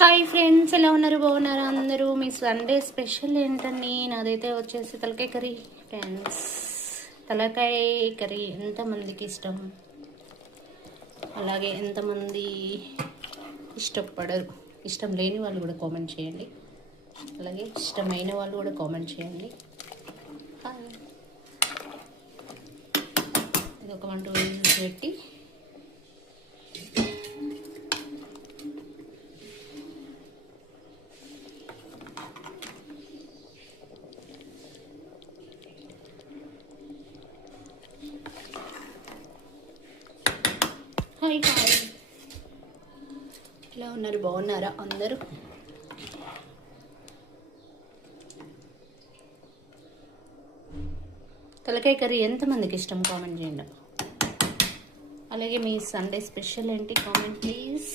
Hi friends, ఎలా ఉన్నారు? బాగున్నారా అందరూ? మీ సండే స్పెషల్ ఏంటండి? నాదైతే వచ్చేసి తలకాయ కర్రీ ఫ్రెండ్స్. తలకాయ కర్రీ ఎంతమందికి ఇష్టం, అలాగే ఎంతమంది ఇష్టపడరు? ఇష్టం లేని వాళ్ళు కూడా కామెంట్ చేయండి, అలాగే ఇష్టమైన వాళ్ళు కూడా కామెంట్ చేయండి. ఇది ఒక 1-2 విజిల్స్ పెట్టి హాయ్ హాయ్, ఎలా ఉన్నారు? బాగున్నారా అందరూ? తలకాయ కర్రీ ఎంతమందికి ఇష్టం కామెంట్ చేయండి. అలాగే మీ సండే స్పెషల్ ఏంటి కామెంట్ ప్లీజ్.